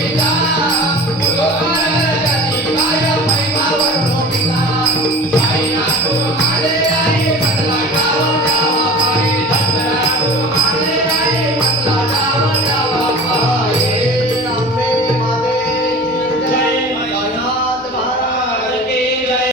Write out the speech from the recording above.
Navidad.